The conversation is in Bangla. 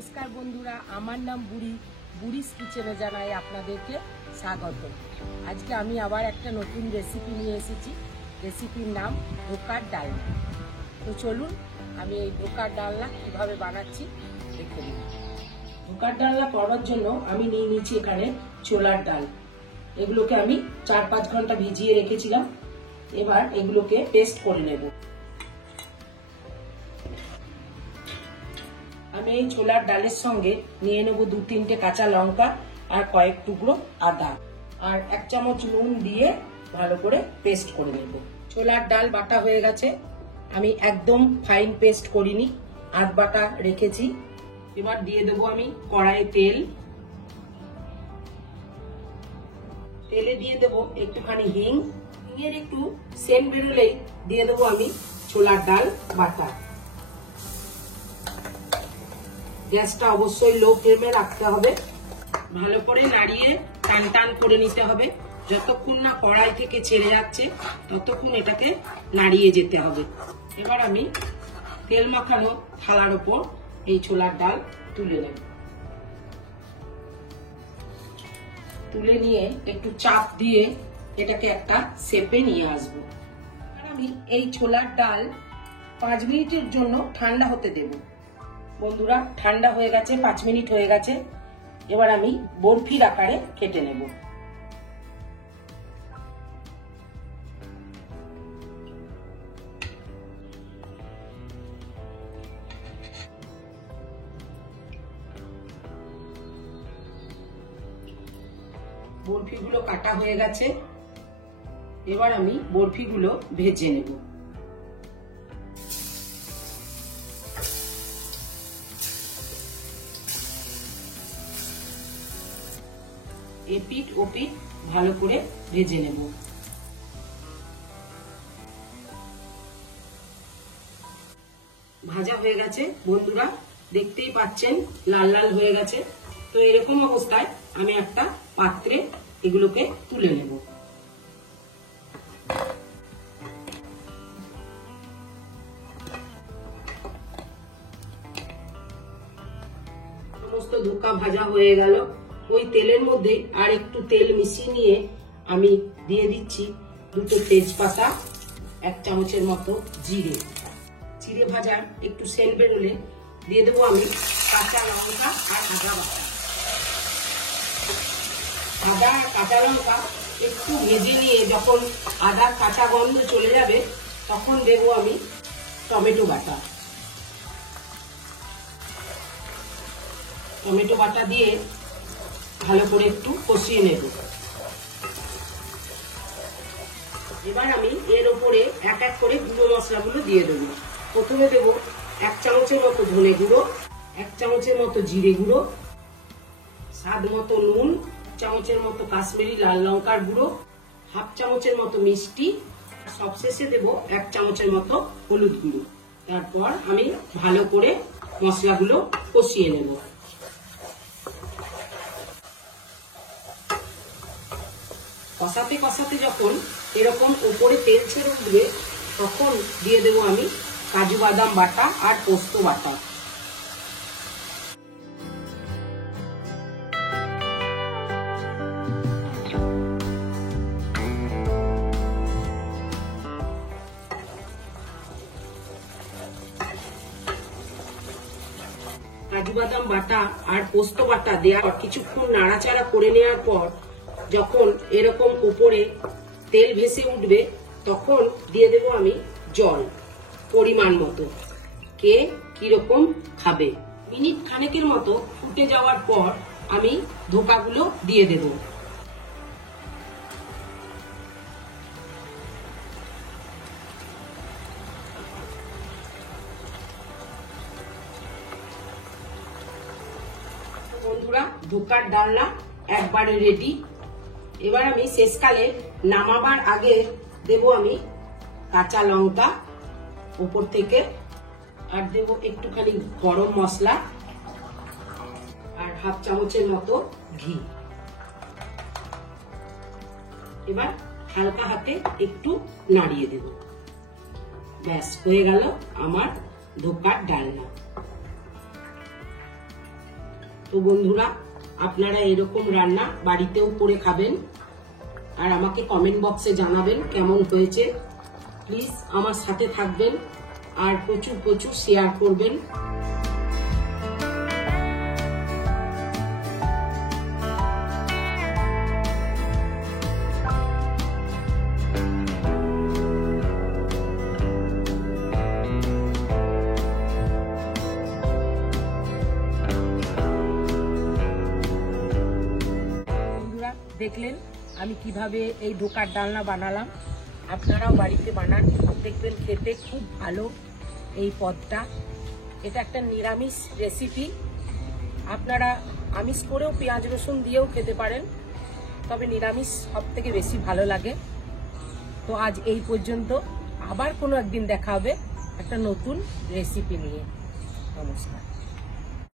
নমস্কার বন্ধুরা, আমার নাম বুড়িস কিচেনে জানাই আপনাদেরকে স্বাগত। আজকে আমি আবার একটা নতুন রেসিপি নিয়ে এসেছি। রেসিপির নাম ধোকার ডালনা। তো চলুন আমি এই ধোকার ডালনা কিভাবে বানাচ্ছি দেখে নিন। ধোকার ডালনা করার জন্য আমি নিয়ে নিয়েছি এখানে ছোলার ডাল। এগুলোকে আমি 4-5 ঘন্টা ভিজিয়ে রেখেছিলাম। এবার এগুলোকে পেস্ট করে নেব। আমি এই ছোলার ডালের সঙ্গে নিয়ে নেব 2-3টে কাঁচা লঙ্কা আর কয়েক টুকরো আদা আর 1 চামচ নুন দিয়ে ভালো করে পেস্ট করে নেব। ছোলার ডাল বাটা হয়ে গেছে, আমি একদম ফাইন পেস্ট করিনি, আধ বাটা রেখেছি। এবার দিয়ে দেবো আমি কড়াইয়ে তেলে দিয়ে দেবো একটুখানি হিংয়ের একটু সেন্ট বেরোলেই দিয়ে দেবো আমি ছোলার ডাল বাটা। গ্যাসটা অবশ্যই লো ফ্লেমে রাখতে হবে। ভালো করে নাড়িয়ে টান টান করে নিতে হবে। যতক্ষণ না কড়াই থেকে ছেড়ে যাচ্ছে ততক্ষণ এটাকে নাড়িয়ে যেতে হবে। এবার আমি তেল মাখানো থালার উপর এই ছোলার ডাল তুলে নেব। তুলে নিয়ে একটু চাপ দিয়ে এটাকে একটা শেপে নিয়ে আসব। আমি এই ছোলার ডাল 5 মিনিটের জন্য ঠান্ডা হতে দেব। বন্ধুরা, ঠান্ডা হয়ে গেছে, 5 মিনিট হয়ে গেছে। এবার আমি বরফির আকারে কেটে নেব। বরফিগুলো কাটা হয়ে গেছে। এবার আমি বরফিগুলো ভেজে নেব। এপিট ওপিট ভালো করে ভেজে নেব। ভাজা হয়ে গেছে বন্ধুরা, দেখতেই পাচ্ছেন লাল লাল হয়ে গেছে। তো এরকম অবস্থায় আমি একটা পাত্রে এগুলোকে তুলে নেব। সমস্ত ধোকা ভাজা হয়ে গেল। ওই তেলের মধ্যে আর একটু তেল মিশিয়ে নিয়ে আমি দিয়ে দিচ্ছি 2টো তেজপাতা, 1 চামচের মতো জিরে। জিরে ভাজার একটু সেন্ট বেরোলে দিয়ে দেবো আমি কাঁচা লঙ্কা আর আদা বাটা। আদা আর কাঁচা লঙ্কা একটু ভেজে নিয়ে যখন আদার কাঁচা গন্ধ চলে যাবে তখন দেবো আমি টমেটো বাটা। টমেটো বাটা দিয়ে ভালো করে একটু কষিয়ে নেব। এবার আমি এর উপরে এক এক করে গুঁড়ো মশলাগুলো দিয়ে দেবো। প্রথমে দেব 1 চামচের মতো ধনে গুঁড়ো, 1 চামচের মতো জিরে গুঁড়ো, স্বাদ মতো নুন, 1 চামচের মতো কাশ্মীরি লাল লঙ্কার গুঁড়ো, 1/2 চামচের মতো মিষ্টি, সবশেষে দেব 1 চামচের মতো হলুদ গুঁড়ো। তারপর আমি ভালো করে মশলাগুলো কষিয়ে নেব। কষাতে কষাতে যখন এরকম উপরে তেল ছেড়ে উঠবে তখন দিয়ে দেবো আমি কাজু বাদাম বাটা আর পোস্ত বাটা। কাজু বাদাম বাটা আর পোস্ত বাটা দেওয়ার কিছুক্ষণ নাড়াচাড়া করে নেওয়ার পর যখন এরকম উপরে তেল ভেসে উঠবে তখন দিয়ে দেব আমি জল পরিমাণ মতো। কে কিরকম খাবে। মিনিট খানেকের মতো ফুটে যাওয়ার পর আমি ধোকাগুলো দিয়ে দেব। বন্ধুরা, ধোকার ডালনা একবারে রেডি। এবার আমি শেষকালে নামাবার আগে দেব আমি কাঁচা লঙ্কা উপর থেকে, আর দেব একটুখানি গরম মশলা আর 1/2 চামচের মতো ঘি। এবার হালকা হাতে একটু নাড়িয়ে দেব। ব্যাস হয়ে গেল আমার ধোকার ডালনা। তো বন্ধুরা, আপনারা এরকম রান্না বাড়িতেও করে খাবেন আর আমাকে কমেন্ট বক্সে জানাবেন কেমন হয়েছে। প্লিজ আমার সাথে থাকবেন আর প্রচুর প্রচুর শেয়ার করবেন। দেখলেন আমি কিভাবে এই ধোকার ডালনা বানালাম। আপনারাও বাড়িতে বানান, দেখবেন খেতে খুব ভালো এই পদটা। এটা একটা নিরামিষ রেসিপি, আপনারা আমিষ করেও পেঁয়াজ রসুন দিয়েও খেতে পারেন, তবে নিরামিষ সব থেকে বেশি ভালো লাগে। তো আজ এই পর্যন্ত, আবার কোনো একদিন দেখা হবে একটা নতুন রেসিপি নিয়ে। নমস্কার।